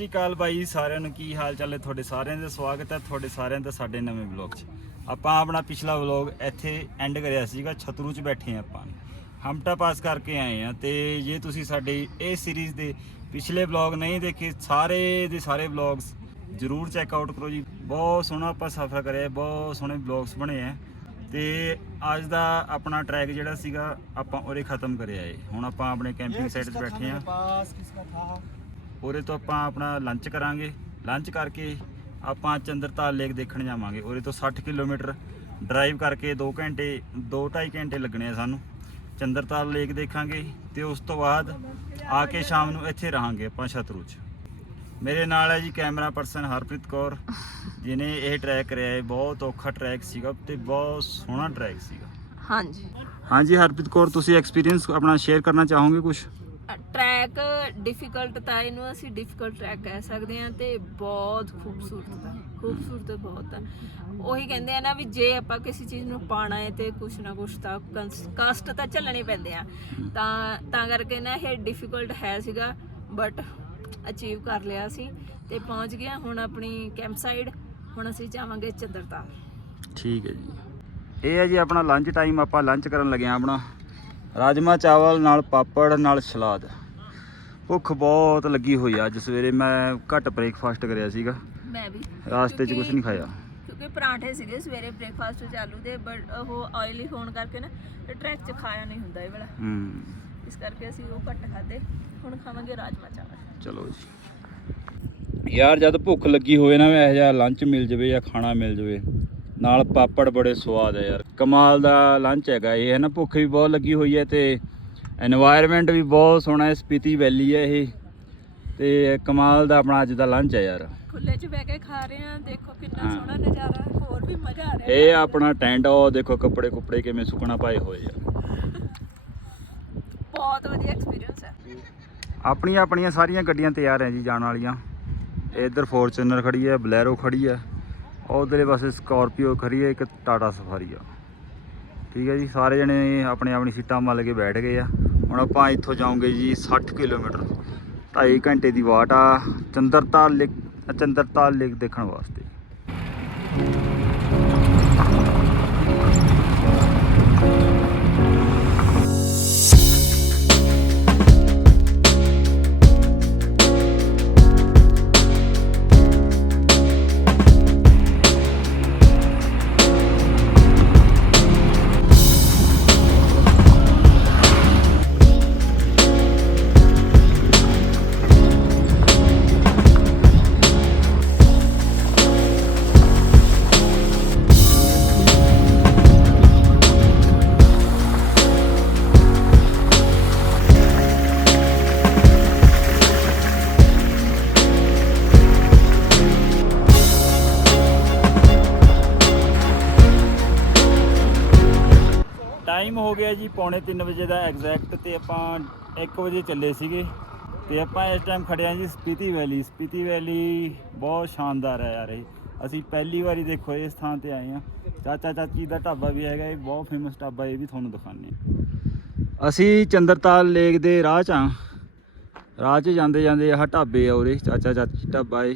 ਸ੍ਰੀ ਅਕਾਲ ਬਾਈ ਸਾਰਿਆਂ ਨੂੰ ਕੀ ਹਾਲ ਚਾਲ ਹੈ ਤੁਹਾਡੇ ਸਾਰਿਆਂ ਦਾ? ਸਵਾਗਤ ਹੈ ਤੁਹਾਡੇ ਸਾਰਿਆਂ ਦਾ ਸਾਡੇ ਨਵੇਂ ਵਲੌਗ 'ਚ। ਆਪਾਂ ਆਪਣਾ ਪਿਛਲਾ ਵਲੌਗ ਇੱਥੇ ਐਂਡ ਕਰਿਆ ਸੀਗਾ ਛਤਰੂ 'ਚ ਬੈਠੇ ਆ ਆਪਾਂ। ਹਮਟਾ ਪਾਸ ਕਰਕੇ ਆਏ ਆ ਤੇ ਜੇ ਤੁਸੀਂ ਸਾਡੇ ਇਹ ਸੀਰੀਜ਼ ਦੇ ਪਿਛਲੇ ਵਲੌਗ ਨਹੀਂ ਦੇਖੇ ਸਾਰੇ ਦੇ ਸਾਰੇ ਵਲੌਗਸ ਜ਼ਰੂਰ ਚੈੱਕ ਆਊਟ ਕਰੋ ਜੀ। ਬਹੁਤ ਸੋਹਣਾ ਆਪਾਂ ਸਫ਼ਰ ਕਰਿਆ ਬਹੁਤ ਸੋਹਣੇ ਵਲੌਗਸ ਬਣੇ ਆ। ਤੇ ਅੱਜ ਦਾ ਆਪਣਾ ਟਰੈਕ ਜਿਹੜਾ ਸੀਗਾ ਆਪਾਂ ਉਹਦੇ ਖਤਮ ਕਰਿਆ ਏ। ਹੁਣ ਆਪਾਂ ਆਪਣੇ ਕੈਂਪਿੰਗ ਸਾਈਟ 'ਤੇ ਬੈਠੇ ਆ ਉਰੇ ਤੋਂ ਆਪਾਂ ਆਪਣਾ ਲੰਚ ਕਰਾਂਗੇ। ਲੰਚ ਕਰਕੇ ਆਪਾਂ ਚੰਦਰਤਾਲ ਲੇਕ ਦੇਖਣ ਜਾਵਾਂਗੇ। ਉਰੇ ਤੋਂ 60 ਕਿਲੋਮੀਟਰ ਡਰਾਈਵ ਕਰਕੇ 2 ਘੰਟੇ 2.5 ਘੰਟੇ ਲੱਗਣੇ ਆ ਸਾਨੂੰ। ਚੰਦਰਤਾਲ ਲੇਕ ਦੇਖਾਂਗੇ ਤੇ ਉਸ ਤੋਂ ਬਾਅਦ ਆ ਕੇ ਸ਼ਾਮ ਨੂੰ ਇੱਥੇ ਰਹਾਂਗੇ ਆਪਾਂ ਛਤਰੂ 'ਚ। ਮੇਰੇ ਨਾਲ ਹੈ ਜੀ ਕੈਮਰਾ ਪਰਸਨ ਹਰਪ੍ਰੀਤ ਕੌਰ ਜਿਨੇ ਇਹ ਟਰੈਕ ਕਰਿਆ ਹੈ। ਬਹੁਤ ਔਖਾ ਟਰੈਕ ਸੀਗਾ ਤੇ ਬਹੁਤ ਸੋਹਣਾ ਟਰੈਕ ਸੀਗਾ। ਹਾਂਜੀ। ਹਾਂਜੀ ਹਰਪ੍ਰੀਤ ਕੌਰ ਤੁਸੀਂ ਐਕਸਪੀਰੀਅੰਸ ਆਪਣਾ ਸ਼ੇਅਰ ਕਰਨਾ ਚਾਹੋਗੇ ਕੁਝ ਟਰੈਕ ਡਿਫਿਕਲਟ ਤਾਂ ਇਹਨੂੰ ਅਸੀਂ ਡਿਫਿਕਲਟ ਟਰੈਕ ਕਹਿ ਸਕਦੇ ਹਾਂ ਤੇ ਬਹੁਤ ਖੂਬਸੂਰਤ ਹੈ ਖੂਬਸੂਰਤ ਬਹੁਤ ਹੈ ਉਹੀ ਕਹਿੰਦੇ ਆ ਨਾ ਵੀ ਜੇ ਆਪਾਂ ਕਿਸੇ ਚੀਜ਼ ਨੂੰ ਪਾਣਾ ਹੈ ਤੇ ਕੁਛ ਨਾ ਕੁਛ ਤਾਂ ਕਸ਼ਟ ਤਾਂ ਝੱਲਣੇ ਪੈਂਦੇ ਆ। ਤਾਂ ਤਾਂ ਕਰਕੇ ਨਾ ਇਹ ਡਿਫਿਕਲਟ ਹੈ ਸੀਗਾ ਬਟ ਅਚੀਵ ਕਰ ਲਿਆ ਸੀ ਤੇ ਪਹੁੰਚ ਗਿਆ ਹੁਣ ਆਪਣੀ ਕੈਂਪ ਸਾਈਡ ਹੁਣ ਅਸੀਂ ਜਾਵਾਂਗੇ ਚੰਦਰਤਾਲ। ਠੀਕ ਹੈ ਜੀ। ਇਹ ਹੈ ਜੀ ਆਪਣਾ ਲੰਚ ਟਾਈਮ ਆਪਾਂ ਲੰਚ ਕਰਨ ਲੱਗੇ ਆ ਆਪਣਾ। ਰਾਜਮਾ ਚਾਵਲ ਨਾਲ ਪਾਪੜ ਨਾਲ ਸਲਾਦ। ਭੁੱਖ ਬਹੁਤ ਲੱਗੀ ਹੋਈ ਆ ਅੱਜ ਸਵੇਰੇ ਮੈਂ ਘੱਟ ਬ੍ਰੇਕਫਾਸਟ ਕਰਿਆ ਸੀਗਾ। ਮੈਂ ਵੀ। ਰਾਸਤੇ 'ਚ ਕੁਝ ਨਹੀਂ ਖਾਇਆ। ਕਿਉਂਕਿ ਪਰਾਂਠੇ ਸੀਗੇ ਸਵੇਰੇ ਬ੍ਰੇਕਫਾਸਟ ਵਿੱਚ ਆਲੂ ਦੇ ਬਟ ਉਹ ਆਇਲੀ ਹੋਣ ਕਰਕੇ ਨਾ ਟਰੈਕ 'ਚ ਖਾਇਆ ਨਹੀਂ ਹੁੰਦਾ ਇਹ ਵਾਲਾ। ਹੂੰ। ਇਸ ਕਰਕੇ ਅਸੀਂ ਉਹ ਘੱਟ ਖਾਦੇ ਹੁਣ ਖਾਵਾਂਗੇ ਰਾਜਮਾ ਚਾਵਲ। ਚਲੋ ਜੀ। ਯਾਰ ਜਦ ਭੁੱਖ ਲੱਗੀ ਹੋਵੇ ਨਾ ਇਹੋ ਜਿਹਾ ਲੰਚ ਮਿਲ ਜਵੇ ਜਾਂ ਖਾਣਾ ਮਿਲ ਜਵੇ ਨਾਲ ਪਾਪੜ ਬੜੇ ਸਵਾਦ ਆ ਯਾਰ। ਕਮਾਲ ਦਾ ਲੰਚ ਹੈਗਾ ਇਹ ਹੈ ਨਾ ਭੁੱਖ ਵੀ ਬਹੁਤ ਲੱਗੀ ਹੋਈ ਹੈ ਤੇ এনवायरमेंट ਵੀ ਬਹੁਤ ਸੋਹਣਾ ਹੈ ਸਪੀਤੀ ਵੈਲੀ ਹੈ ਇਹ। ਤੇ ਕਮਾਲ ਦਾ ਆਪਣਾ ਅੱਜ ਦਾ ਲੰਚ ਹੈ ਯਾਰ। ਖੁੱਲੇ 'ਚ ਬਹਿ ਕੇ ਖਾ ਰਹੇ ਆ ਦੇਖੋ ਕਿੰਨਾ ਸੋਹਣਾ ਨਜ਼ਾਰਾ ਹੋਰ ਵੀ ਮਜ਼ਾ ਆ ਰਿਹਾ। ਇਹ ਆਪਣਾ ਟੈਂਟ ਆ ਦੇਖੋ ਕੱਪੜੇ ਕੁਪੜੇ ਕਿਵੇਂ ਸੁਕਣਾ ਪਾਏ ਹੋਏ ਆ। ਬਹੁਤ ਵਧੀਆ ਐਕਸਪੀਰੀਅੰਸ ਹੈ। ਆਪਣੀਆਂ ਆਪਣੀਆਂ ਸਾਰੀਆਂ ਗੱਡੀਆਂ ਤਿਆਰ ਹੈ ਜੀ ਜਾਣ ਵਾਲੀਆਂ। ਇੱਧਰ ਫੋਰਚਨਰ ਖੜੀ ਹੈ ਬਲੈਰੋ ਖੜੀ ਹੈ। ਉਧਰਲੇ ਪਾਸੇ ਸਕਾਰਪੀਓ ਖੜੀ ਹੈ, ਇੱਕ ਟਾਟਾ ਸਫਾਰੀ ਆ। ਠੀਕ ਹੈ ਜੀ, ਸਾਰੇ ਜਣੇ ਆਪਣੇ ਆਪਣੀ ਸੀਟਾਂ ਮੱਲ ਕੇ ਬੈਠ ਗਏ ਆ। ਹੁਣ ਆਪਾਂ ਇੱਥੋਂ ਜਾਵਾਂਗੇ ਜੀ 60 ਕਿਲੋਮੀਟਰ। 2.5 ਘੰਟੇ ਦੀ ਵਾਟ ਆ, ਚੰਦਰਤਾ ਲੇਕ ਚੰਦਰਤਾਲ ਲੇਕ ਦੇਖਣ ਵਾਸਤੇ। ਪੌਣੇ 3 ਵਜੇ ਦਾ ਐਗਜ਼ੈਕਟ ਤੇ ਆਪਾਂ 1 ਵਜੇ ਚੱਲੇ ਸੀਗੇ। ਤੇ ਆਪਾਂ ਇਸ ਟਾਈਮ ਖੜੇ ਆਂ ਜੀ ਸਪੀਤੀ ਵੈਲੀ ਸਪੀਤੀ ਵੈਲੀ ਬਹੁਤ ਸ਼ਾਨਦਾਰ ਹੈ ਯਾਰ ਇਹ। ਅਸੀਂ ਪਹਿਲੀ ਵਾਰੀ ਦੇਖੋ ਇਸ ਥਾਂ ਤੇ ਆਏ ਆ ਚਾਚਾ ਚਾਚੀ ਦਾ ਢਾਬਾ ਵੀ ਹੈਗਾ, ਇਹ ਬਹੁਤ ਫੇਮਸ ਢਾਬਾ ਇਹ ਵੀ ਤੁਹਾਨੂੰ ਦਿਖਾਉਂਦੇ ਆ ਅਸੀਂ ਚੰਦਰਤਾਲ ਲੇਕ ਦੇ ਰਾਹ 'ਚ ਆ ਰਾਹ 'ਚ ਜਾਂਦੇ ਜਾਂਦੇ ਆਹ ਢਾਬੇ ਆ ਉਰੇ, ਚਾਚਾ ਚਾਚੀ ਢਾਬਾ ਏ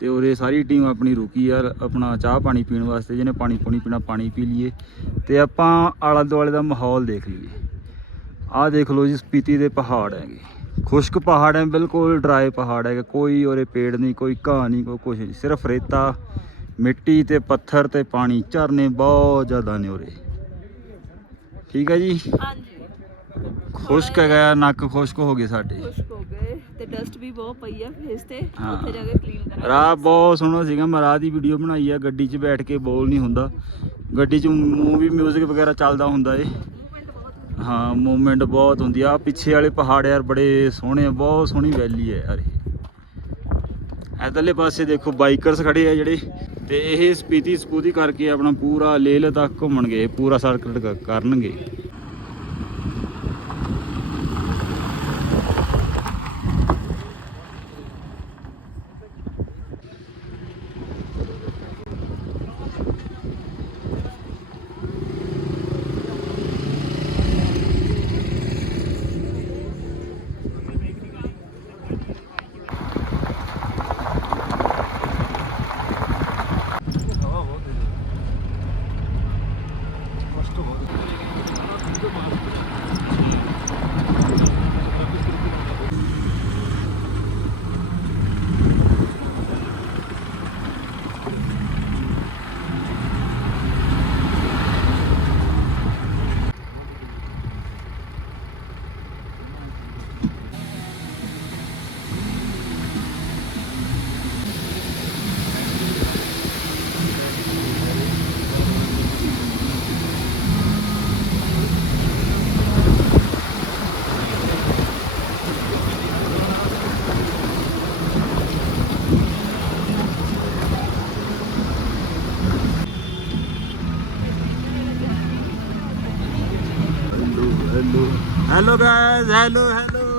ਤੇ ਉਰੇ ਸਾਰੀ ਟੀਮ ਆਪਣੀ ਰੁਕੀ ਆ ਆਪਣਾ ਚਾਹ ਪਾਣੀ ਪੀਣ ਵਾਸਤੇ, ਜਿਹਨੇ ਪਾਣੀ ਪੂਣੀ ਪੀਣਾ, ਪਾਣੀ ਪੀ ਲਈਏ। ਤੇ ਆਪਾਂ ਆਲਾ ਦੁਆਲੇ ਦਾ ਮਾਹੌਲ ਦੇਖ ਲਈਏ। ਆਹ ਦੇਖ ਲਓ ਜੀ, ਸਪੀਤੀ ਦੇ ਪਹਾੜ ਹੈਗੇ। ਖੁਸ਼ਕ ਪਹਾੜ ਹੈ, ਬਿਲਕੁਲ ਡਰਾਈ ਪਹਾੜ ਹੈਗਾ। ਕੋਈ ਉਰੇ ਪੇੜ ਨਹੀਂ, ਕੋਈ ਘਾਹ ਨਹੀਂ, ਕੋਈ ਕੁਛ ਨਹੀਂ। ਸਿਰਫ ਰੇਤਾ, ਮਿੱਟੀ ਤੇ ਪੱਥਰ ਤੇ ਪਾਣੀ, ਝਰਨੇ ਬਹੁਤ ਜ਼ਿਆਦਾ ਨੇ ਉਰੇ। ਠੀਕ ਹੈ ਜੀ? ਹਾਂਜੀ। ਖੁਸ਼ਕ ਹੈਗਾ ਨੱਕ ਖੁਸ਼ਕ ਹੋ ਗਏ ਸਾਡੇ। ਖੁਸ਼ਕ ਹੋ ਗਏ ਤੇ ਡਸਟ ਵੀ ਬਹੁਤ ਪਈ ਆ ਫੇਸ ਤੇ ਹਾਂ। ਉੱਥੇ ਜਾ ਕੇ ਕਲੀਨ ਕਰਾਂਗੇ। ਰਾਹ ਬਹੁਤ ਸੋਹਣਾ ਸੀਗਾ ਮੈਂ ਰਾਹ ਦੀ ਵੀਡੀਓ ਬਣਾਈ ਆ ਗੱਡੀ 'ਚ ਬੈਠ ਕੇ ਬੋਲ ਨਹੀਂ ਹੁੰਦਾ। ਗੱਡੀ 'ਚ ਮੂਵੀ 뮤직 ਵਗੈਰਾ ਚੱਲਦਾ ਹੁੰਦਾ ਏ। ਮੂਵਮੈਂਟ ਬਹੁਤ ਹਾਂ ਮੂਵਮੈਂਟ ਬਹੁਤ ਹੁੰਦੀ ਆ। ਆਹ ਪਿੱਛੇ ਵਾਲੇ ਪਹਾੜ ਯਾਰ ਬੜੇ ਸੋਹਣੇ ਆ ਬਹੁਤ ਸੋਹਣੀ ਵੈਲੀ ਹੈ ਯਾਰ ਇਹ। ਇਧਰਲੇ ਪਾਸੇ ਦੇਖੋ ਬਾਈਕਰਸ ਖੜੇ ਆ ਜਿਹੜੇ। ਤੇ ਇਹ ਸਪੀਤੀ ਸਪੂਤੀ ਕਰਕੇ ਆਪਣਾ ਪੂਰਾ ਲੇਹ ਲਦਾਖ ਘੁੰਮਣਗੇ ਪੂਰਾ ਸਰਕਟ ਕਰਨਗੇ। hello hello guys. Hello hello.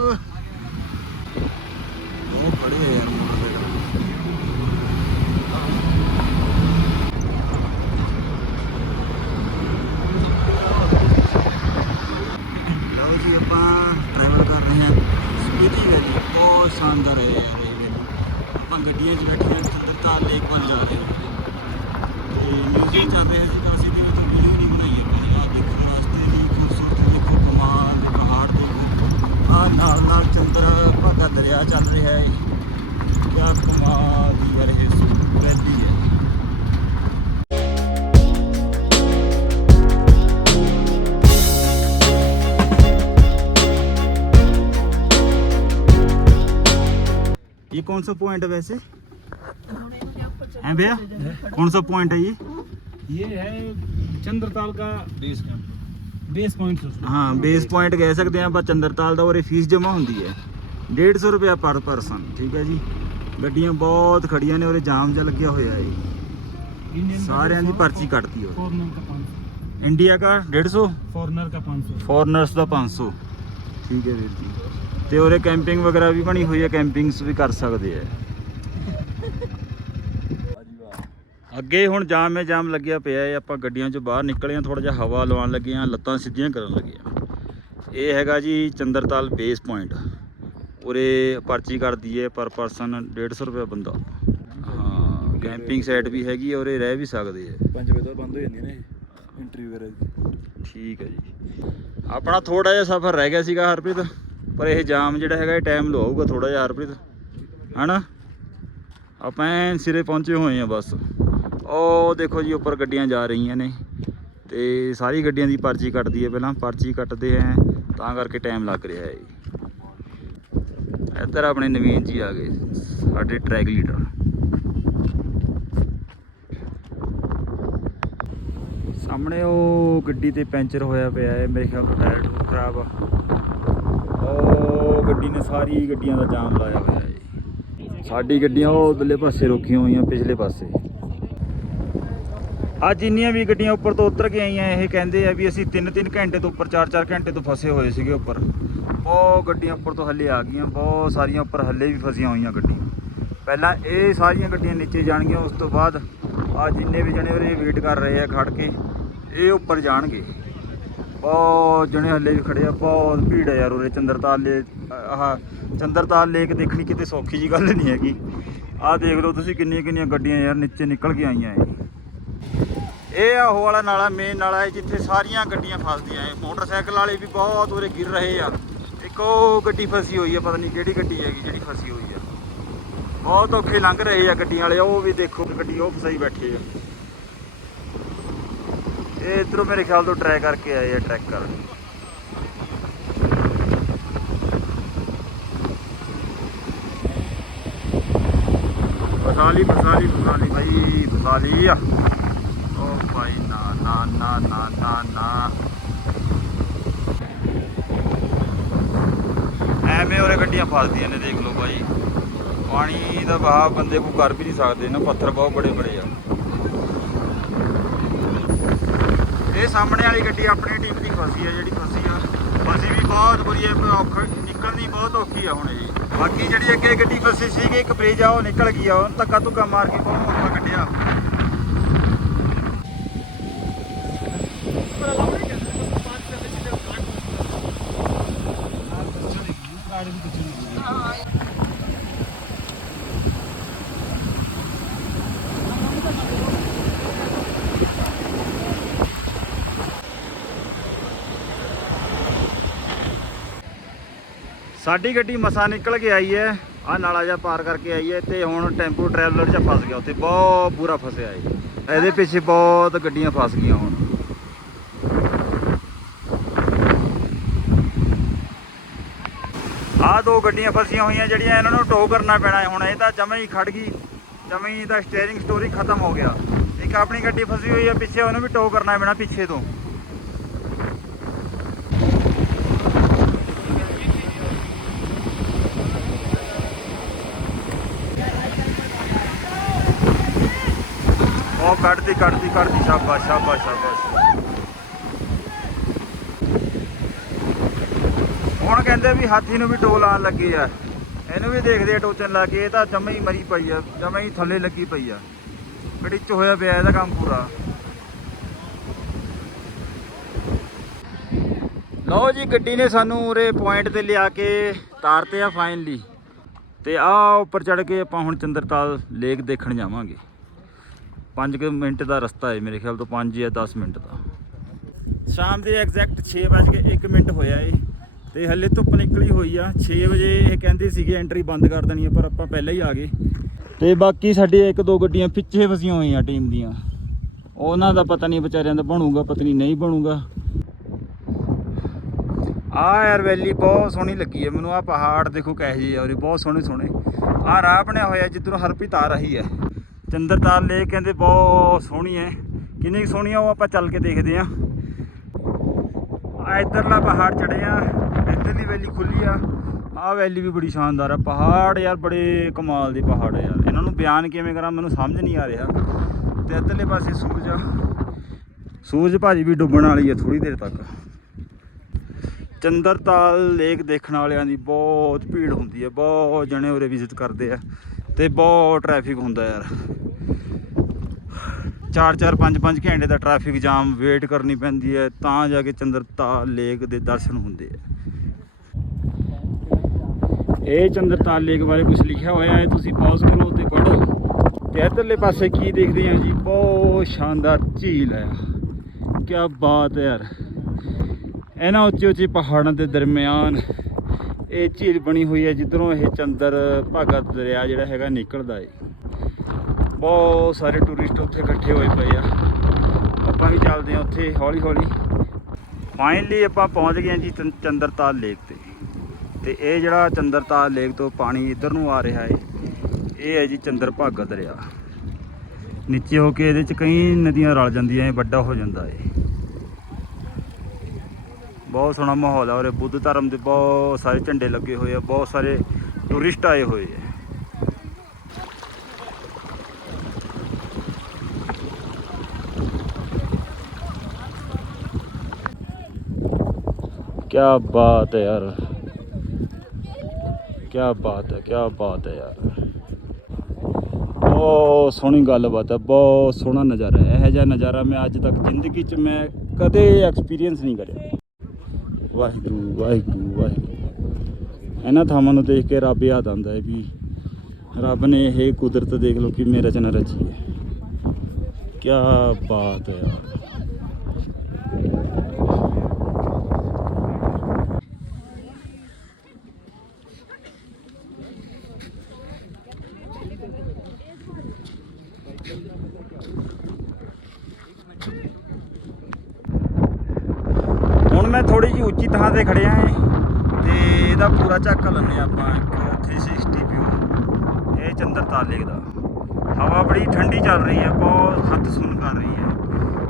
कौन सा पॉइंट है वैसे हैं भैया कौन सा पॉइंट है ये ये है चंद्रताल का बेस कैंप बेस पॉइंट ਹਾਂ ਬੇਸ ਪੁਆਇੰਟ ਕਹਿ ਸਕਦੇ ਆ ਆਪਾਂ ਚੰਦਰਤਾਲ ਦਾ ਉਰੇ ਫੀਸ ਜਮ੍ਹਾਂ ਹੁੰਦੀ ਹੈ 150 ਰੁਪਿਆ ਪਰ ਪਰਸਨ ਠੀਕ ਹੈ ਜੀ ਗੱਡੀਆਂ ਬਹੁਤ ਖੜੀਆਂ ਨੇ ਉਰੇ ਜਾਮ ਜਿਹਾ ਲੱਗਿਆ ਹੋਇਆ ਹੈ इंडियन ਸਾਰਿਆਂ ਦੀ ਪਰਚੀ ਕੱਟਤੀ ਉਹ फॉरनर का पाँच ਇੰਡੀਆ ਦਾ 150 फॉरनर का पाँच सौ ਫੋਰਨਰਸ ਦਾ 500 ਠੀਕ ਹੈ ਵੀਰ ਜੀ ਤੇ ਉਰੇ ਕੈਂਪਿੰਗ ਵਗੈਰਾ ਵੀ ਬਣੀ ਹੋਈ ਹੈ ਕੈਂਪਿੰਗਸ ਵੀ ਕਰ ਸਕਦੇ ਆ ਅੱਗੇ ਹੁਣ ਜਾਮ ਹੈ ਜਾਮ ਲੱਗਿਆ ਪਿਆ ਹੈ ਆਪਾਂ ਗੱਡੀਆਂ 'ਚੋਂ ਬਾਹਰ ਨਿਕਲੇ ਆ ਥੋੜਾ ਜਿਹਾ ਹਵਾ ਲਵਾਉਣ ਲੱਗੇ ਆ ਲੱਤਾਂ ਸਿੱਧੀਆਂ ਕਰਨ ਲੱਗੇ ਆ। ਇਹ ਹੈਗਾ ਜੀ ਚੰਦਰਤਾਲ ਬੇਸ ਪੁਆਇੰਟ ਉਰੇ ਪਰਚੀ ਕਰਦੀ ਹੈ ਪਰ ਪਰਸਨ 150 ਰੁਪਏ ਬੰਦਾ। ਹਾਂ ਕੈਂਪਿੰਗ ਸਾਈਟ ਵੀ ਹੈਗੀ ਹੈ ਉਰੇ ਰਹਿ ਵੀ ਸਕਦੇ ਆ 5 ਵਜੇ ਤੱਕ ਬੰਦ ਹੋ ਜਾਂਦੀ ਨੇ ਇੰਟਰਵਿਊ ਵਗੈਰਾ ਠੀਕ ਹੈ ਜੀ। ਆਪਣਾ ਥੋੜਾ ਜਿਹਾ ਸਫ਼ਰ ਰਹਿ ਗਿਆ ਸੀਗਾ ਹਰਪ੍ਰੀਤ। ਪਰ ਇਹ ਜਾਮ ਜਿਹੜਾ ਹੈਗਾ, ਇਹ ਟਾਈਮ ਲਵਾਊਗਾ ਥੋੜਾ ਜਿਹਾ ਹਰਪ੍ਰੀਤ। ਹਨਾ? ਆਪਾਂ ਸਿਰੇ ਪਹੁੰਚੇ ਹੋਏ ਆ ਬਸ। ਉਹ ਦੇਖੋ ਜੀ, ਉੱਪਰ ਗੱਡੀਆਂ ਜਾ ਰਹੀਆਂ ਨੇ। ਤੇ ਸਾਰੀ ਗੱਡੀਆਂ ਦੀ ਪਰਚੀ ਕੱਟਦੀ ਹੈ ਪਹਿਲਾਂ। ਪਰਚੀ ਕੱਟਦੇ ਆ ਤਾਂ ਕਰਕੇ ਟਾਈਮ ਲੱਗ ਰਿਹਾ ਹੈ ਜੀ। ਇੱਧਰ ਆਪਣੇ ਨਵੀਨ ਜੀ ਆ ਗਏ, ਸਾਡੇ ਟਰੈਕ ਲੀਡਰ ਸਾਹਮਣੇ ਉਹ ਗੱਡੀ ਤੇ ਪੈਂਚਰ ਹੋਇਆ ਪਿਆ ਹੈ, ਮੇਰੇ ਖਿਆਲ ਤੋਂ ਟਾਇਰ ਟੂਰ ਖਰਾਬ ਆ। ਗੱਡੀ ਨੇ ਸਾਰੀ ਗੱਡੀਆਂ ਦਾ ਜਾਮ ਲਾਇਆ ਹੋਇਆ ਹੈ ਸਾਡੀ ਗੱਡੀਆਂ ਉਹ ਉਧਰਲੇ ਪਾਸੇ ਰੋਕੀਆਂ ਹੋਈਆਂ, ਪਿਛਲੇ ਪਾਸੇ। ਆ ਜਿੰਨੀਆਂ ਵੀ ਗੱਡੀਆਂ ਉੱਪਰ ਤੋਂ ਉਤਰ ਕੇ ਆਈਆਂ, ਇਹ ਕਹਿੰਦੇ ਆ ਵੀ ਅਸੀਂ 3-3 ਘੰਟੇ ਤੋਂ ਉੱਪਰ 4-4 ਘੰਟੇ ਤੋਂ ਫਸੇ ਹੋਏ ਸੀਗੇ ਉੱਪਰ। ਬਹੁਤ ਗੱਡੀਆਂ ਉੱਪਰ ਤੋਂ ਹੱਲੇ ਆ ਗਈਆਂ, ਬਹੁਤ ਸਾਰੀਆਂ ਉੱਪਰ ਹੱਲੇ ਵੀ ਫਸੀਆਂ ਹੋਈਆਂ ਗੱਡੀਆਂ। ਪਹਿਲਾਂ ਇਹ ਸਾਰੀਆਂ ਗੱਡੀਆਂ ਨੀਚੇ ਜਾਣਗੀਆਂ, ਉਸ ਤੋਂ ਬਾਅਦ ਆ ਜਿੰਨੇ ਵੀ ਜਣੇ ਉਰੇ ਵੇਟ ਕਰ ਰਹੇ ਆ ਖੜ ਕੇ, ਇਹ ਉੱਪਰ ਜਾਣਗੇ। ਬਹੁਤ ਜਣੇ ਹੱਲੇ ਵੀ ਖੜੇ ਆ, ਬਹੁਤ ਭੀੜ ਹੈ ਯਾਰ ਉਰੇ ਚੰਦਰਤਾਲ ਲੇ, ਆਹ ਚੰਦਰਤਾਲ ਲੇਕ ਦੇਖਣੀ ਕਿਤੇ ਸੌਖੀ ਜੀ ਗੱਲ ਨਹੀਂ ਹੈਗੀ। ਆਹ ਦੇਖ ਲਓ ਤੁਸੀਂ ਕਿੰਨੀਆਂ ਕਿੰਨੀਆਂ ਗੱਡੀਆਂ ਯਾਰ ਨੀਚੇ ਨਿਕਲ ਕੇ ਆਈਆਂ ਇਹ। ਇਹ ਆ ਉਹ ਵਾਲਾ ਨਾਲਾ ਮੇਨ ਨਾਲਾ ਹੈ ਜਿੱਥੇ ਸਾਰੀਆਂ ਗੱਡੀਆਂ ਫਸਦੀਆਂ ਹੈ ਮੋਟਰਸਾਈਕਲ ਵਾਲੇ ਵੀ ਬਹੁਤ ਉਰੇ ਗਿਰ ਰਹੇ ਆ। ਇੱਕ ਉਹ ਗੱਡੀ ਫਸੀ ਹੋਈ ਹੈ ਪਤਾ ਨਹੀਂ ਕਿਹੜੀ ਗੱਡੀ ਹੈਗੀ ਜਿਹੜੀ ਫਸੀ ਹੋਈ ਆ। ਬਹੁਤ ਔਖੇ ਲੰਘ ਰਹੇ ਆ ਗੱਡੀਆਂ ਵਾਲੇ, ਉਹ ਵੀ ਦੇਖੋ ਗੱਡੀ ਉਹ ਫਸਾਈ ਬੈਠੇ ਆ। ਇਹ ਇਧਰੋਂ ਮੇਰੇ ਖਿਆਲ ਤੋਂ ਟਰੈਕ ਕਰਕੇ ਆਏ ਆ ਟਰੈਕਰ ਫਸਾਲੀ ਫਸਾਲੀ ਫਸਾਲੀ ਭਾਈ ਫਸਾਲੀ ਆ। ਓ ਭਾਈ ਨਾ ਨਾ ਨਾ ਨਾ ਨਾ ਨਾ। ਐਵੇਂ ਉਰੇ ਗੱਡੀਆਂ ਫਸਦੀਆਂ ਨੇ, ਦੇਖ ਲਓ ਭਾਈ ਪਾਣੀ ਦਾ ਵਹਾਅ ਬੰਦੇ ਕੋ ਕਰ ਵੀ ਨਹੀਂ ਸਕਦੇ ਨਾ, ਪੱਥਰ ਬਹੁਤ ਬੜੇ ਬੜੇ ਆ। ਇਹ ਸਾਹਮਣੇ ਵਾਲੀ ਗੱਡੀ ਆਪਣੀ ਟੀਮ ਦੀ ਫਸੀ ਆ, ਜਿਹੜੀ ਫਸੀ ਆ। ਫਸੀ ਵੀ ਬਹੁਤ ਬੁਰੀ ਹੈ ਔਖਾ ਨਿਕਲਣੀ ਬਹੁਤ ਔਖੀ ਆ ਹੁਣ ਇਹ। ਬਾਕੀ ਜਿਹੜੀ ਅੱਗੇ ਗੱਡੀ ਫਸੀ ਸੀਗੀ, ਇੱਕ ਬ੍ਰਿਜ ਆ, ਉਹ ਨਿਕਲ ਗਈ ਆ ਉਹ ਧੱਕਾ ਧੁੱਕਾ ਮਾਰ ਕੇ ਬਹੁਤ ਔਖਾ ਕੱਢਿਆ। ਸਾਡੀ ਗੱਡੀ ਮਸਾ ਨਿਕਲ ਕੇ ਆਈ ਹੈ। ਆ ਨਾਲਾ ਜਿਹਾ ਪਾਰ ਕਰਕੇ ਆਈ ਹੈ ਤੇ ਹੁਣ ਟੈਂਪੂ ਟਰੈਵਲਰ ਜਿਹਾ ਫਸ ਗਿਆ ਉੱਥੇ। ਬਹੁਤ ਬੁਰਾ ਫਸਿਆ ਹੈ ਇਹਦੇ ਪਿੱਛੇ ਬਹੁਤ ਗੱਡੀਆਂ ਫਸ ਗਈਆਂ ਹੁਣ। ਆਹ ਦੋ ਗੱਡੀਆਂ ਫਸੀਆਂ ਹੋਈਆਂ ਜਿਹੜੀਆਂ ਇਹਨਾਂ ਨੂੰ ਟੋ ਕਰਨਾ ਪੈਣਾ ਹੈ। ਹੁਣ ਇਹ ਤਾਂ ਜਮਾਂ ਹੀ ਖੜ ਗਈ। ਜਮਾਂ ਹੀ ਦਾ ਸਟੀਅਰਿੰਗ ਸਟੋਰੀ ਖਤਮ ਹੋ ਗਿਆ। ਇੱਕ ਆਪਣੀ ਗੱਡੀ ਫਸੀ ਹੋਈ ਹੈ, ਪਿੱਛੇ ਉਹਨੂੰ ਵੀ ਟੋ ਕਰਨਾ ਪੈਣਾ ਪਿੱਛੇ ਤੋਂ। ਕੱਢਦੀ ਕੱਢਦੀ ਕੱਢਦੀ। ਸ਼ਾਬਾਸ਼ ਸ਼ਾਬਾਸ਼ ਸ਼ਾਬਾਸ਼। ਹੁਣ ਕਹਿੰਦੇ ਵੀ ਹਾਥੀ ਨੂੰ ਵੀ ਟੋਲ ਆਣ ਲੱਗੀ ਆ। ਇਹਨੂੰ ਵੀ ਦੇਖਦੇ ਆ ਟੋਚਣ ਲੱਗੇ ਇਹ ਤਾਂ ਜਮੇ ਹੀ ਮਰੀ ਪਈ ਆ। ਜਮੇ ਹੀ ਥੱਲੇ ਲੱਗੀ ਪਈ ਆ। ਕੜਿੱਚ ਹੋਇਆ ਪਿਆ ਇਹਦਾ ਕੰਮ ਪੂਰਾ। ਲਓ ਜੀ, ਗੱਡੀ ਨੇ ਸਾਨੂੰ ਉਰੇ ਪੁਆਇੰਟ ਤੇ ਲਿਆ ਕੇ ਤਾਰਤੇ ਆ ਫਾਈਨਲੀ ਤੇ ਆ ਉੱਪਰ ਚੜ ਕੇ ਆਪਾਂ ਹੁਣ ਚੰਦਰਤਾਲ ਲੇਕ ਦੇਖਣ ਜਾਵਾਂਗੇ। 5 ਮਿੰਟ ਦਾ ਰਸਤਾ ਹੈ ਮੇਰੇ ਖਿਆਲ ਤੋਂ 5 ਜਾਂ 10 ਮਿੰਟ ਦਾ। ਸ਼ਾਮ ਦੇ ਐਗਜ਼ੈਕਟ 6:01 ਮਿੰਟ ਹੋਇਆ ਏ ਤੇ ਹੱਲੇ ਧੁੱਪ ਨਿਕਲੀ ਹੋਈ ਆ। 6 ਵਜੇ ਇਹ ਕਹਿੰਦੇ ਸੀਗੇ ਐਂਟਰੀ ਬੰਦ ਕਰ ਦੇਣੀ ਆ, ਪਰ ਆਪਾਂ ਪਹਿਲਾਂ ਹੀ ਆ ਗਏ। ਤੇ ਬਾਕੀ ਸਾਡੇ ਇੱਕ ਦੋ ਗੱਡੀਆਂ ਪਿੱਛੇ ਫਸੀਆਂ ਹੋਈਆਂ ਟੀਮ ਦੀਆਂ। ਉਹਨਾਂ ਦਾ ਪਤਾ ਨਹੀਂ ਵਿਚਾਰਿਆਂ ਦਾ ਬਣੂਗਾ, ਪਤਾ ਨਹੀਂ ਬਣੂਗਾ। ਆ ਯਾਰ ਵੈਲੀ ਬਹੁਤ ਸੋਹਣੀ ਲੱਗੀ ਹੈ ਮੈਨੂੰ ਆ ਪਹਾੜ ਦੇਖੋ ਕਹੇ ਜਿਹੇ ਆ, ਉਰੇ ਬਹੁਤ ਸੋਹਣੇ ਸੋਹਣੇ ਆ ਰਾਹ ਬਣਿਆ ਹੋਇਆ ਜਿੱਧਰੋਂ ਹਰਪ੍ਰੀਤ ਆ ਰਹੀ ਹੈ। ਚੰਦਰਤਾਲ ਲੇਕ ਕਹਿੰਦੇ ਬਹੁਤ ਸੋਹਣੀ ਹੈ। ਕਿੰਨੀ ਕੁ ਸੋਹਣੀ ਆ ਉਹ ਆਪਾਂ ਚੱਲ ਕੇ ਦੇਖਦੇ ਆ ਆ ਇੱਧਰਲਾ ਪਹਾੜ ਚੜੇ ਆ। ਇੱਧਰਲੀ ਵੈਲੀ ਖੁੱਲੀ ਆ। ਆ ਵੈਲੀ ਵੀ ਬੜੀ ਸ਼ਾਨਦਾਰ ਆ। ਪਹਾੜ ਯਾਰ ਬੜੇ ਕਮਾਲ ਦੇ ਪਹਾੜ ਆ ਯਾਰ। ਇਹਨਾਂ ਨੂੰ ਬਿਆਨ ਕਿਵੇਂ ਕਰਾਂ ਮੈਨੂੰ ਸਮਝ ਨਹੀਂ ਆ ਰਿਹਾ। ਤੇ ਇੱਧਰਲੇ ਪਾਸੇ ਸੂਰਜ ਆ। ਸੂਰਜ ਭਾਜੀ ਵੀ ਡੁੱਬਣ ਵਾਲੀ ਆ ਥੋੜੀ ਦੇਰ ਤੱਕ। ਚੰਦਰਤਾਲ ਲੇਕ ਦੇਖਣ ਵਾਲਿਆਂ ਦੀ ਬਹੁਤ ਭੀੜ ਹੁੰਦੀ ਹੈ ਬਹੁਤ ਜਣੇ ਉਰੇ ਵਿਜ਼ਿਟ ਕਰਦੇ ਆ। ਤੇ ਬਹੁਤ ਟ੍ਰੈਫਿਕ ਹੁੰਦਾ ਯਾਰ। 4-4 5-5 ਘੰਟੇ ਦਾ ਟ੍ਰੈਫਿਕ ਜਾਮ ਵੇਟ ਕਰਨੀ ਪੈਂਦੀ ਹੈ, ਤਾਂ ਜਾ ਕੇ ਚੰਦਰਤਾ ਲੇਕ ਦੇ ਦਰਸ਼ਨ ਹੁੰਦੇ ਆ। ਇਹ ਚੰਦਰਤਾ ਲੇਕ ਬਾਰੇ ਕੁਝ ਲਿਖਿਆ ਹੋਇਆ ਹੈ, ਤੁਸੀਂ ਪਾਜ਼ ਕਰੋ ਤੇ ਪੜ੍ਹੋ। ਤੇ ਇੱਧਰਲੇ ਪਾਸੇ ਕੀ ਦੇਖਦੇ ਆ ਜੀ? ਬਹੁਤ ਸ਼ਾਨਦਾਰ ਝੀਲ ਹੈ। ਕੀ ਬਾਤ ਹੈ ਯਾਰ। ਇਹਨਾਂ ਉੱਚੇ ਉੱਚੇ ਪਹਾੜਾਂ ਦੇ ਦਰਮਿਆਨ ਇਹ ਝੀਲ ਬਣੀ ਹੋਈ ਹੈ, ਜਿੱਧਰੋਂ ਇਹ ਚੰਦਰ ਭਾਗਾ ਦਰਿਆ ਜਿਹੜਾ ਹੈਗਾ ਨਿਕਲਦਾ ਏ। ਬਹੁਤ ਸਾਰੇ ਟੂਰਿਸਟ ਉੱਥੇ ਇਕੱਠੇ ਹੋਏ ਪਏ ਆ। ਆਪਾਂ ਵੀ ਚੱਲਦੇ ਆ ਉੱਥੇ ਹੌਲੀ ਹੌਲੀ ਫਾਈਨਲੀ ਆਪਾਂ ਪਹੁੰਚ ਗਏ ਹਾਂ ਜੀ ਚੰ- ਚੰਦਰਤਾਲ ਲੇਕ ਤੇ। ਤੇ ਇਹ ਜਿਹੜਾ ਚੰਦਰਤਾਲ ਲੇਕ ਤੋਂ ਪਾਣੀ ਇੱਧਰ ਨੂੰ ਆ ਰਿਹਾ ਏ, ਇਹ ਹੈ ਜੀ ਚੰਦਰ ਭਾਗਾ ਦਰਿਆ। ਨੀਚੇ ਹੋ ਕੇ ਇਹਦੇ ਚ ਕਈ ਨਦੀਆਂ ਰਲ ਜਾਂਦੀਆਂ ਏ, ਵੱਡਾ ਹੋ ਜਾਂਦਾ ਏ। ਬਹੁਤ ਸੋਹਣਾ ਮਾਹੌਲ ਹੈ ਔਰ ਬੁੱਧ ਧਰਮ ਦੇ ਬਹੁਤ ਸਾਰੇ ਝੰਡੇ ਲੱਗੇ ਹੋਏ ਆ, ਬਹੁਤ ਸਾਰੇ ਟੂਰਿਸਟ ਆਏ ਹੋਏ ਆ। ਕੀ ਬਾਤ ਹੈ ਯਾਰ। ਕੀ ਬਾਤ ਹੈ ਕੀ ਬਾਤ ਹੈ ਯਾਰ। ਬਹੁਤ ਸੋਹਣੀ ਗੱਲਬਾਤ ਹੈ, ਬਹੁਤ ਸੋਹਣਾ ਨਜ਼ਾਰਾ ਹੈ। ਇਹੋ ਜਿਹਾ ਨਜ਼ਾਰਾ ਮੈਂ ਅੱਜ ਤੱਕ ਜ਼ਿੰਦਗੀ 'ਚ ਮੈਂ ਕਦੇ ਐਕਸਪੀਰੀਅੰਸ ਨਹੀਂ ਕਰਿਆ। ਵਾਹਿਗੁਰੂ ਵਾਹਿਗੁਰੂ ਵਾਹਿਗੁਰੂ। ਇਹਨਾਂ ਥਾਵਾਂ ਨੂੰ ਦੇਖ ਕੇ ਰੱਬ ਯਾਦ ਆਉਂਦਾ ਹੈ ਵੀ ਰੱਬ ਨੇ ਇਹ ਕੁਦਰਤ ਦੇਖ ਲਓ ਕਿ ਮੇਰਾ ਰਚਨਾ ਰਚੀ ਹੈ। ਕੀ ਬਾਤ ਹੈ ਯਾਰ ਹੁਣ ਮੈਂ ਥੋੜੀ ਜਿਹੀ ਉੱਚੀ ਥਾਂ ਤੇ ਖੜਿਆ ਏ ਤੇ ਇਹਦਾ ਪੂਰਾ ਝਾਕਾ ਲੈਂਦੇ ਹਾਂ ਆਪਾਂ ਇੱਕ 360 ਵਿਊ। ਇਹ ਚੰਦਰਤਾਲ ਲੇਕ ਦਾ। ਹਵਾ ਬੜੀ ਠੰਡੀ ਚੱਲ ਰਹੀ ਹੈ, ਬਹੁਤ ਹੱਥ ਸੁਣ ਕਰ ਰਹੀ ਹੈ।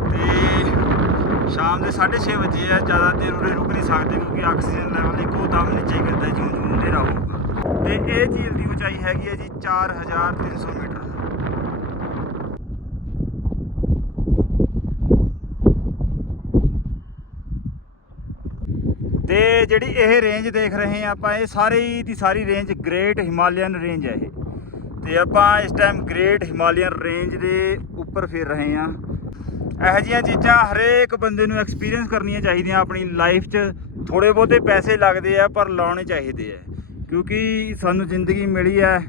ਤੇ ਸ਼ਾਮ ਦੇ 6:30 ਵਜੇ ਹੈ ਜ਼ਿਆਦਾ ਦੇਰ ਉਰੇ ਰੁਕ ਨਹੀਂ ਸਕਦੇ ਕਿਉਂਕਿ ਆਕਸੀਜਨ ਲੈਵਲ ਇੱਕੋ ਦਮ ਨੀਚੇ ਗਿਰਦਾ ਹੈ ਜਿਉਂ ਜਿਉਂ ਹਨੇਰਾ ਹੋਊਗਾ। ਤੇ ਇਹ ਝੀਲ ਦੀ ਉਚਾਈ ਹੈਗੀ ਹੈ ਜੀ 4300 ਮੀਟਰ ਤੇ ਜਿਹੜੀ ਇਹ ਰੇਂਜ ਦੇਖ ਰਹੇ ਆ ਆਪਾਂ, ਇਹ ਸਾਰੀ ਦੀ ਸਾਰੀ ਰੇਂਜ ਗ੍ਰੇਟ ਹਿਮਾਲਯਨ ਰੇਂਜ ਹੈ ਇਹ। ਤੇ ਆਪਾਂ ਇਸ ਟਾਈਮ ਗ੍ਰੇਟ ਹਿਮਾਲਯਨ ਰੇਂਜ ਦੇ ਉੱਪਰ ਫਿਰ ਰਹੇ ਆ ਇਹੋ ਜਿਹੀਆਂ ਚੀਜ਼ਾਂ ਹਰੇਕ ਬੰਦੇ ਨੂੰ ਐਕਸਪੀਰੀਅੰਸ ਕਰਨੀਆਂ ਚਾਹੀਦੀਆਂ ਆਪਣੀ ਲਾਈਫ 'ਚ। ਥੋੜੇ ਬਹੁਤੇ ਪੈਸੇ ਲੱਗਦੇ ਆ, ਪਰ ਲਾਉਣੇ ਚਾਹੀਦੇ ਆ। ਕਿਉਂਕਿ ਸਾਨੂੰ ਜ਼ਿੰਦਗੀ ਮਿਲੀ ਹੈ,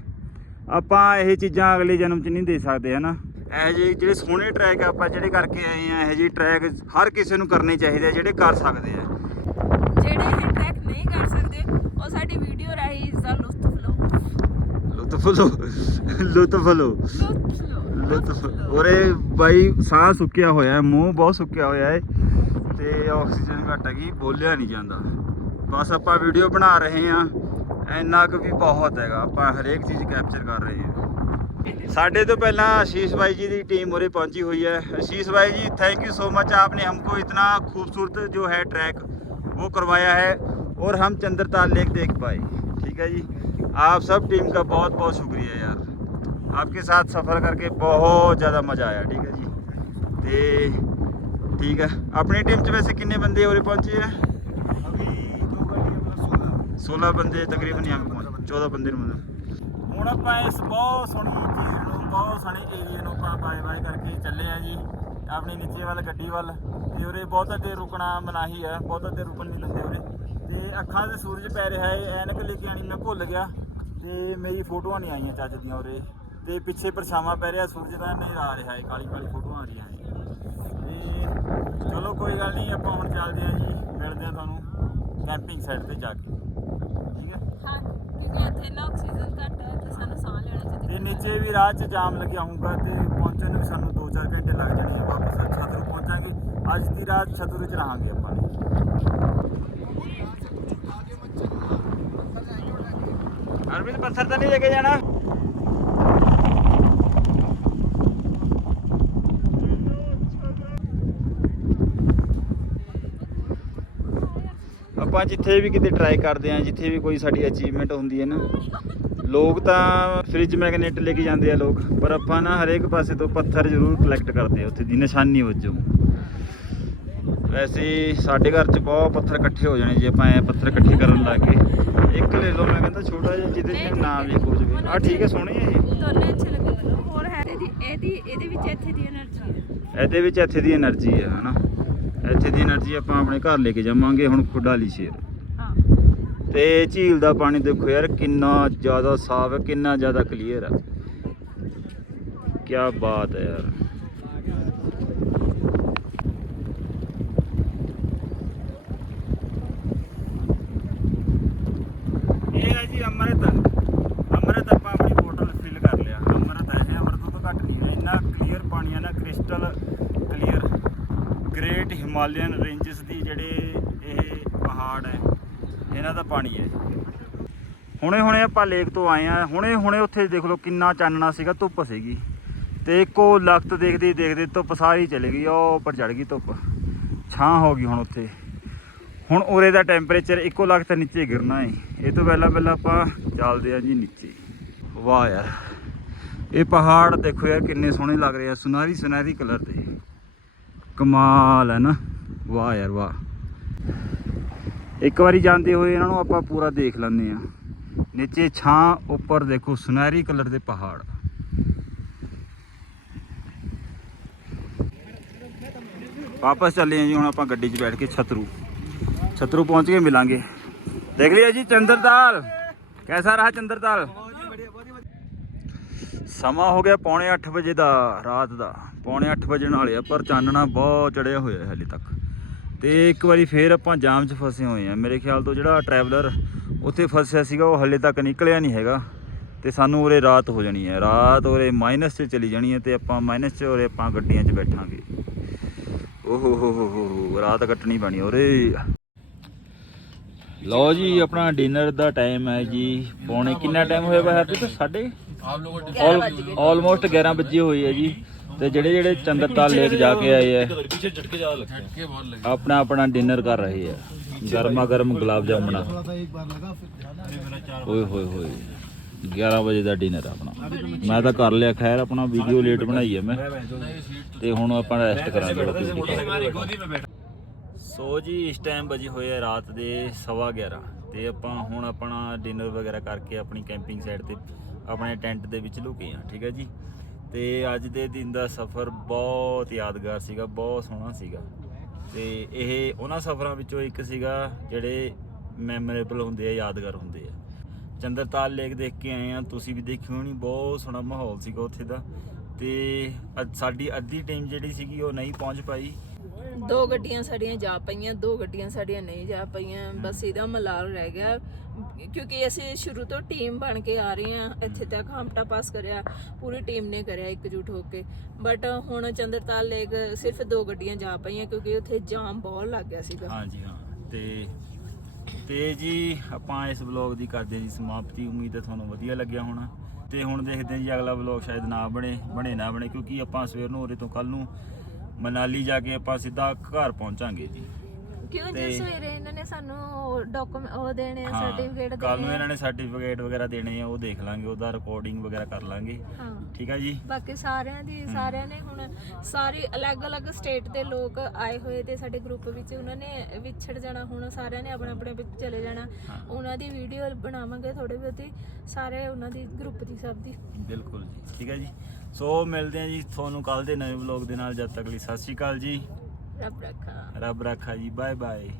ਆਪਾਂ ਇਹ ਚੀਜ਼ਾਂ ਅਗਲੇ ਜਨਮ 'ਚ ਨਹੀਂ ਦੇ ਸਕਦੇ ਹਨਾ ਇਹ ਜਿਹੇ ਜਿਹੜੇ ਸੋਹਣੇ ਟਰੈਕ ਆਪਾਂ, ਜਿਹੜੇ ਕਰਕੇ ਆਏ ਆ ਇਹ ਜਿਹੇ ਟਰੈਕ ਹਰ ਕਿਸੇ ਨੂੰ ਕਰਨੇ ਚਾਹੀਦੇ ਆ, ਜਿਹੜੇ ਕਰ ਸਕਦੇ ਆ। ਜਿਹੜੇ ਨਹੀਂ ਕਰ ਸਕਦੇ ਉਹ ਸਾਡੀ ਵੀਡੀਓ ਰਾਹੀਂ ਇਸ ਦਾ ਲੁਤਫ ਲਓ ਲੁਤਫ ਲੋ ਲੁਤਫ ਲੋ ਲੁਤਫ ਲਓ ਲੁਤਫ ਉਰੇ ਬਾਈ ਸਾਹ ਸੁੱਕਿਆ ਹੋਇਆ ਹੈ ਮੂੰਹ ਬਹੁਤ ਸੁੱਕਿਆ ਹੋਇਆ ਹੈ ਤੇ ਆਕਸੀਜਨ ਘੱਟ ਹੈਗੀ ਬੋਲਿਆ ਨਹੀਂ ਜਾਂਦਾ ਬਸ ਆਪਾਂ ਵੀਡੀਓ ਬਣਾ ਰਹੇ ਹਾਂ ਇੰਨਾ ਕੁ ਵੀ ਬਹੁਤ ਹੈਗਾ ਆਪਾਂ ਹਰੇਕ ਚੀਜ਼ ਕੈਪਚਰ ਕਰ ਰਹੇ ਹਾਂ ਸਾਡੇ ਤੋਂ ਪਹਿਲਾਂ आशीष भाई जी की टीम उरे पहुंची हुई है आशीष भाई ji thank you so much आपने हमको इतना खूबसूरत जो है ट्रैक वो करवाया है और हम चंद्रताल लेक देख पाए ठीक है जी आप सब टीम का बहुत बहुत शुक्रिया यार आपके साथ सफ़र करके बहुत ज़्यादा मज़ा आया ठीक है जी ਤੇ ਠੀਕ ਹੈ ਆਪਣੀ ਟੀਮ 'ਚ ਵੈਸੇ ਕਿੰਨੇ ਬੰਦੇ ਉਰੇ ਪਹੁੰਚੇ ਆ अभी दो गाड़ियाँ प्लस होगा 16 ਬੰਦੇ ਤਕਰੀਬਨ ਯਾਂ ਪਹੁੰਚ 14 ਬੰਦੇ ਨੂੰ ਮਤਲਬ ਹੁਣ ਆਪਾਂ ਇਸ ਬਹੁਤ ਸੋਹਣੀ ਚੀਜ਼ ਨੂੰ ਬਹੁਤ ਸੋਹਣੇ ਏਰੀਆ ਨੂੰ ਆਪਾਂ ਬਾਏ ਬਾਏ ਕਰਕੇ ਚੱਲੇ ਆ ਜੀ ਆਪਣੀ ਨੀਚੇ ਵੱਲ ਗੱਡੀ ਵੱਲ ਤੇ ਉਰੇ ਬਹੁਤ ਅੱਗੇ ਰੁਕਣਾ ਮਨਾਹੀ ਹੈ ਬਹੁਤ ਅੱਗੇ ਰੁਕਣ ਨਹੀਂ ਦਿੰਦੇ ਉਰੇ ਤੇ ਅੱਖਾਂ 'ਤੇ ਸੂਰਜ ਪੈ ਰਿਹਾ ਹੈ ਐਨਕ ਲੈ ਕੇ ਆਣੀ ਮੈਂ ਭੁੱਲ ਗਿਆ। ਤੇ ਮੇਰੀ ਫੋਟੋਆਂ ਨਹੀਂ ਆਈਆਂ ਚੱਜ ਦੀਆਂ ਉਰੇ। ਤੇ ਪਿੱਛੇ ਪਰਛਾਵਾਂ ਪੈ ਰਿਹਾ ਸੂਰਜ ਦਾ ਹਨੇਰਾ ਆ ਰਿਹਾ ਹੈ ਕਾਲੀ ਕਾਲੀ ਫੋਟੋਆਂ ਆ ਰਹੀਆਂ ਤੇ ਚਲੋ ਕੋਈ ਗੱਲ ਨਹੀਂ ਆਪਾਂ ਹੁਣ ਚੱਲਦੇ ਹਾਂ ਜੀ ਮਿਲਦੇ ਹਾਂ ਤੁਹਾਨੂੰ ਕੈਂਪਿੰਗ ਸਾਈਟ ਤੇ ਜਾ ਕੇ। ਠੀਕ ਹੈ? ਹਾਂ ਕਿਉਂਕਿ ਇੱਥੇ ਨਾ ਆਕਸੀਜਨ ਘੱਟ ਹੈ ਤੇ ਸਾਨੂੰ ਸਾਹ ਲੈਣਾ ਚਾਹੀਦਾ ਤੇ ਨੀਚੇ ਵੀ ਰਾਹ 'ਚ ਜਾਮ ਲੱਗਿਆ ਹੋਊਗਾ ਤੇ ਪਹੁੰਚਣ ਨੂੰ ਸਾਨੂੰ 2-4 ਘੰਟੇ ਲੱਗ ਜਾਣੇ ਆ ਵਾਪਸ। ਛਤਰੂ ਪਹੁੰਚਾਂਗੇ ਅੱਜ ਦੀ ਰਾਤ ਛਤਰੂ 'ਚ ਰਹਾਂਗੇ ਆਪਾਂ। ਅਰਵਿੰਦ ਪੱਥਰ ਤਾਂ ਨਹੀਂ ਲੈ ਕੇ ਜਾਣਾ। ਆਪਾਂ ਜਿੱਥੇ ਵੀ ਕਿਤੇ ਟਰਾਈ ਕਰਦੇ ਆ ਜਿੱਥੇ ਵੀ ਕੋਈ ਸਾਡੀ ਅਚੀਵਮੈਂਟ ਹੁੰਦੀ ਹੈ ਨਾ। ਲੋਕ ਤਾਂ ਫ੍ਰਿਜ ਮੈਗਨੇਟ ਲੈ ਕੇ ਜਾਂਦੇ ਆ ਲੋਕ, ਪਰ ਆਪਾਂ ਨਾ ਹਰੇਕ ਪਾਸੇ ਤੋਂ ਪੱਥਰ ਜ਼ਰੂਰ ਕਲੈਕਟ ਕਰਦੇ ਆ, ਉੱਥੇ ਦੀ ਨਿਸ਼ਾਨੀ ਵਜੋਂ। ਵੈਸੇ ਸਾਡੇ ਘਰ 'ਚ ਬਹੁਤ ਪੱਥਰ ਇਕੱਠੇ ਹੋ ਜਾਣੇ ਜੇ ਆਪਾਂ ਐ ਪੱਥਰ ਇਕੱਠੇ ਕਰਨ ਲੱਗ ਗਏ। ਇੱਕ ਲੈ ਲਓ ਮੈਂ ਕਹਿੰਦਾ ਛੋਟਾ ਜਿਹਾ ਜਿਹਦੇ 'ਚ ਨਾਮ ਵੀ ਖੋਜ ਗਏ ਆ ਠੀਕ ਹੈ ਸੋਹਣੀ ਹੈ ਇਹ। ਤੁਹਾਨੂੰ ਅੱਛਾ ਲੱਗੂ ਮਤਲਬ ਹੋਰ ਹੈ ਇਹਦੀ ਇਹਦੇ ਵਿੱਚ ਇੱਥੇ ਦੀ એનર્ਜੀ ਹੈ। ਇਹਦੇ ਵਿੱਚ ਇੱਥੇ ਦੀ એનર્ਜੀ ਹੈ ਹਨਾ? ਇੱਥੇ ਦੀ એનર્ਜੀ ਆਪਾਂ ਆਪਣੇ ਘਰ ਲੈ ਕੇ ਜਾਵਾਂਗੇ ਹੁਣ ਖੁੱਡਾ ਲਈ ਸ਼ੇਰ ਤੇ ਝੀਲ ਦਾ ਪਾਣੀ ਦੇਖੋ ਯਾਰ ਕਿੰਨਾ ਜ਼ਿਆਦਾ ਸਾਫ਼ ਹੈ ਕਿੰਨਾ ਜ਼ਿਆਦਾ ਕਲੀਅਰ ਹੈ। ਕੀ ਬਾਤ ਹੈ ਯਾਰ। ਗ੍ਰੇਟ ਰੇਂਜਸ ਦੀ ਜਿਹੜੇ ਇਹ ਪਹਾੜ ਹੈ, ਇਹਨਾਂ ਦਾ ਪਾਣੀ ਹੈ ਹੁਣੇ ਹੁਣੇ ਆਪਾਂ ਲੇਕ ਤੋਂ ਆਏ ਆ ਹੁਣੇ ਹੁਣੇ ਉੱਥੇ ਦੇਖ ਲਓ ਕਿੰਨਾ ਚਾਨਣਾ ਸੀਗਾ, ਧੁੱਪ ਸੀਗੀ। ਤੇ ਇੱਕੋ ਲਖਤ ਦੇਖਦੇ ਦੇਖਦੇ ਧੁੱਪ ਸਾਰੀ ਚਲੇ ਗਈ, ਉਹ ਉੱਪਰ ਚੜ ਗਈ ਧੁੱਪ। ਛਾਂ ਹੋ ਗਈ ਹੁਣ ਉੱਥੇ। ਹੁਣ ਉਰੇ ਦਾ ਟੈਂਪਰੇਚਰ ਇੱਕੋ ਲਖਤ ਨੀਚੇ ਗਿਰਨਾ ਹੈ। ਇਹ ਤੋਂ ਪਹਿਲਾਂ ਪਹਿਲਾਂ ਆਪਾਂ ਚੱਲਦੇ ਆ ਜੀ ਨੀਚੇ। ਵਾਹ ਯਾਰ, ਇਹ ਪਹਾੜ ਦੇਖੋ ਯਾਰ ਕਿੰਨੇ ਸੋਹਣੇ ਲੱਗ ਰਹੇ ਆ। ਸੁਨਹਿਰੀ ਸੁਨਹਿਰੀ ਕਲਰ ਦੇ ਕਮਾਲ ਹੈ ਨਾ। ਵਾਹ ਯਾਰ ਵਾਹ। ਇੱਕ ਵਾਰੀ ਜਾਂਦੇ ਹੋਏ ਇਹਨਾਂ ਨੂੰ ਆਪਾਂ ਪੂਰਾ ਦੇਖ ਲੈਂਦੇ ਆ ਨੀਚੇ ਛਾਂ, ਉੱਪਰ ਦੇਖੋ, ਸੁਨਹਿਰੀ ਕਲਰ ਦੇ ਪਹਾੜ। ਵਾਪਸ ਚੱਲੇ ਆ ਜੀ, ਹੁਣ ਆਪਾਂ ਗੱਡੀ 'ਚ ਬੈਠ ਕੇ ਛਤਰੂ। ਛਤਰੂ ਪਹੁੰਚ ਕੇ ਮਿਲਾਂਗੇ। ਦੇਖ ਲਿਆ ਜੀ, ਚੰਦਰਤਾਲ। ਕੈਸਾ ਰਹਾ ਚੰਦਰਤਾਲ? ਸਮਾਂ ਹੋ ਗਿਆ ਪੌਣੇ 8 ਵਜੇ ਦਾ, ਰਾਤ ਦਾ। ਪੌਣੇ 8 ਵਜੇ ਵਾਲੇ ਆ, ਪਰ ਚਾਨਣਾ ਬਹੁਤ ਚੜਿਆ ਹੋਇਆ ਹੈ ਹਲੇ ਤੱਕ। ਤੇ ਇੱਕ ਵਾਰੀ ਫੇਰ ਆਪਾਂ ਜਾਮ 'ਚ ਫਸੇ ਹੋਏ ਆ। ਮੇਰੇ ਖਿਆਲ ਤੋਂ ਜਿਹੜਾ ਟਰੈਵਲਰ ਉੱਥੇ ਫਸਿਆ ਸੀਗਾ ਉਹ ਹਲੇ ਤੱਕ ਨਿਕਲਿਆ ਨਹੀਂ ਹੈਗਾ। ਤੇ ਸਾਨੂੰ ਉਰੇ ਰਾਤ ਹੋ ਜਾਣੀ ਹੈ। ਰਾਤ ਉਰੇ ਮਾਈਨਸ 'ਚ ਚਲੀ ਜਾਣੀ ਹੈ ਤੇ ਆਪਾਂ ਮਾਈਨਸ 'ਚ ਉਰੇ ਆਪਾਂ ਗੱਡੀਆਂ 'ਚ ਬੈਠਾਂਗੇ। ਓਹੋ ਹੋ ਹੋ ਹੋ ਰਾਤ ਕੱਟਣੀ ਪੈਣੀ ਉਰੇ। ਲਓ ਜੀ ਆਪਣਾ ਡਿਨਰ ਦਾ ਟਾਈਮ ਹੈ ਜੀ। ਪੌਣੇ ਕਿੰਨਾ ਟਾਈਮ ਹੋਇਆ ਹੈਪੀ ਤੇ ਸਾਡੇ ਆਲਮੋਸਟ 11 ਵਜੇ ਹੋਈ ਹੈ ਜੀ। ਤੇ ਜਿਹੜੇ ਜਿਹੜੇ ਚੰਦਰਤਾਲ ਲੇਕ ਜਾ ਕੇ ਆਏ ਆ ਆਪਣਾ ਆਪਣਾ ਡਿਨਰ ਕਰ ਰਹੇ ਆ। ਗਰਮਾ ਗਰਮ ਗੁਲਾਬ ਜਾਮਣਾ ਓਏ ਹੋਏ ਹੋਏ 11 ਵਜੇ ਦਾ ਡਿਨਰ ਆਪਣਾ। ਮੈਂ ਤਾਂ ਕਰ ਲਿਆ ਖੈਰ ਆਪਣਾ ਵੀਡੀਓ ਲੇਟ ਬਣਾਈ ਹੈ ਮੈਂ। ਤੇ ਹੁਣ ਆਪਾਂ ਰੈਸਟ ਕਰਾਂਗੇ ਸੋ ਜੀ ਇਸ ਟਾਈਮ ਵਜੇ ਹੋਏ ਆ ਰਾਤ ਦੇ 11:30 ਤੇ ਆਪਾਂ ਹੁਣ ਆਪਣਾ ਡਿਨਰ ਵਗੈਰਾ ਕਰਕੇ ਆਪਣੀ ਕੈਂਪਿੰਗ ਸਾਈਟ ਤੇ ਆਪਣੇ ਟੈਂਟ ਦੇ ਵਿੱਚ ਲੁਕੇ ਆ ਠੀਕ ਹੈ ਜੀ? ਤੇ ਅੱਜ ਦੇ ਦਿਨ ਦਾ ਸਫ਼ਰ ਬਹੁਤ ਯਾਦਗਾਰ ਸੀਗਾ, ਬਹੁਤ ਸੋਹਣਾ ਸੀਗਾ। ਤੇ ਇਹ ਉਹਨਾਂ ਸਫ਼ਰਾਂ ਵਿੱਚੋਂ ਇੱਕ ਸੀਗਾ, ਜਿਹੜੇ ਮੈਮੋਰੇਬਲ ਹੁੰਦੇ ਆ, ਯਾਦਗਾਰ ਹੁੰਦੇ ਆ। ਚੰਦਰਤਾਲ ਲੇਕ ਦੇਖ ਕੇ ਆਏ ਆ, ਤੁਸੀਂ ਵੀ ਦੇਖਿਓ ਹੋਣੀ ਬਹੁਤ ਸੋਹਣਾ ਮਾਹੌਲ ਸੀਗਾ ਉੱਥੇ ਦਾ। ਤੇ ਅੱਜ ਸਾਡੀ ਅੱਧੀ ਟੀਮ ਜਿਹੜੀ ਸੀਗੀ, ਉਹ ਨਹੀਂ ਪਹੁੰਚ ਪਾਈ। ਦੋ ਗੱਡੀਆਂ ਸਾਡੀਆਂ ਜਾ ਪਈਆਂ, ਦੋ ਗੱਡੀਆਂ ਸਾਡੀਆਂ ਨਹੀਂ ਜਾ ਪਈਆਂ। ਬਸ ਇਹਦਾ ਮਲਾਲ ਰਹਿ ਗਿਆ। ਕਿਉਂਕਿ ਅਸੀਂ ਸ਼ੁਰੂ ਤੋਂ ਟੀਮ ਬਣ ਕੇ ਆ ਰਹੇ ਹਾਂ, ਇੱਥੇ ਤੱਕ ਹਮਟਾ ਪਾਸ ਕਰਿਆ, ਪੂਰੀ ਟੀਮ ਨੇ ਕਰਿਆ ਇਕਜੁੱਟ ਹੋ ਕੇ। ਬਟ ਹੁਣ ਚੰਦਰਤਾਲ ਲੇਕ ਸਿਰਫ ਦੋ ਗੱਡੀਆਂ ਜਾ ਪਈਆਂ ਕਿਉਂਕਿ ਉੱਥੇ ਜਾਮ ਬਹੁਤ ਲੱਗ ਗਿਆ ਸੀਗਾ। ਹਾਂਜੀ, ਹਾਂ। ਤੇ ਤੇ ਜੀ, ਆਪਾਂ ਇਸ ਵਲੌਗ ਦੀ ਕਰਦੇ ਹਾਂ ਜੀ ਸਮਾਪਤੀ। ਉਮੀਦ ਹੈ ਤੁਹਾਨੂੰ ਵਧੀਆ ਲੱਗਿਆ ਹੋਣਾ। ਤੇ ਹੁਣ ਦੇਖਦੇ ਹਾਂ ਜੀ ਅਗਲਾ ਵਲੌਗ ਸ਼ਾਇਦ ਨਾ ਬਣੇ ਬਣੇ ਨਾ ਬਣੇ, ਕਿਉਂਕਿ ਆਪਾਂ ਸਵੇਰ ਨੂੰ, ਉਰੇ ਤੋਂ ਕੱਲ ਨੂੰ ਮਨਾਲੀ ਜਾ ਕੇ ਆਪਾਂ ਸਿੱਧਾ ਘਰ ਪਹੁੰਚਾਂਗੇ ਜੀ। ਕਿਉਂ ਜੀ ਤੇ- ਸਵੇਰੇ ਇਹਨਾਂ ਨੇ ਸਾਨੂੰ ਡਾਕੂਮੈਂਟ ਉਹ ਦੇਣੇ ਆ ਹਾਂ ਸਰਟੀਫਿਕੇਟ ਕੱਲ ਨੂੰ ਦੇਣੇ ਇਹਨਾਂ ਆ ਨੇ ਸਰਟੀਫਿਕੇਟ ਵਗੈਰਾ ਦੇਣੇ ਆ ਉਹ ਦੇਖ ਲਾਂਗੇ ਉਹਦਾ ਰਿਕਾਰਡਿੰਗ ਵਗੈਰਾ ਕਰ ਲਾਂਗੇ। ਹਾਂ। ਠੀਕ ਆ ਜੀ? ਬਾਕੀ ਸਾਰਿਆਂ ਦੀ ਸਾਰਿਆਂ ਨੇ ਹੁਣ ਸਾਰੇ ਅਲੱਗ-ਅਲੱਗ ਸਟੇਟ ਦੇ ਲੋਕ ਆਏ ਹੋਏ ਤੇ ਸਾਡੇ ਗਰੁੱਪ ਵਿੱਚ ਉਹਨਾਂ ਨੇ ਵਿਛੜ ਜਾਣਾ ਹੁਣ ਸਾਰਿਆਂ ਨੇ ਆਪਣੇ ਆਪਣੇ ਵਿੱਚ ਚਲੇ ਜਾਣਾ। ਉਹਨਾਂ ਦੀ ਵੀਡੀਓ ਬਣਾਵਾਂਗੇ ਥੋੜੇ ਬਹੁਤੀ ਸਾਰੇ ਉਹਨਾਂ ਦੀ ਗਰੁੱਪ ਦੀ ਸਭ ਦੀ। ਬਿਲਕੁਲ ਜੀ ਠੀਕ ਹੈ ਜੀ? ਸੋ ਮਿਲਦੇ ਆ ਜੀ ਤੁਹਾਨੂੰ ਕੱਲ ਦੇ ਨਵੇਂ ਵਲੌਗ ਦੇ ਨਾਲ ਜਦ ਤੱਕ ਲਈ ਸਤਿ ਸ਼੍ਰੀ ਅਕਾਲ ਜੀ। रब रखा रब रखा जी बाय बाय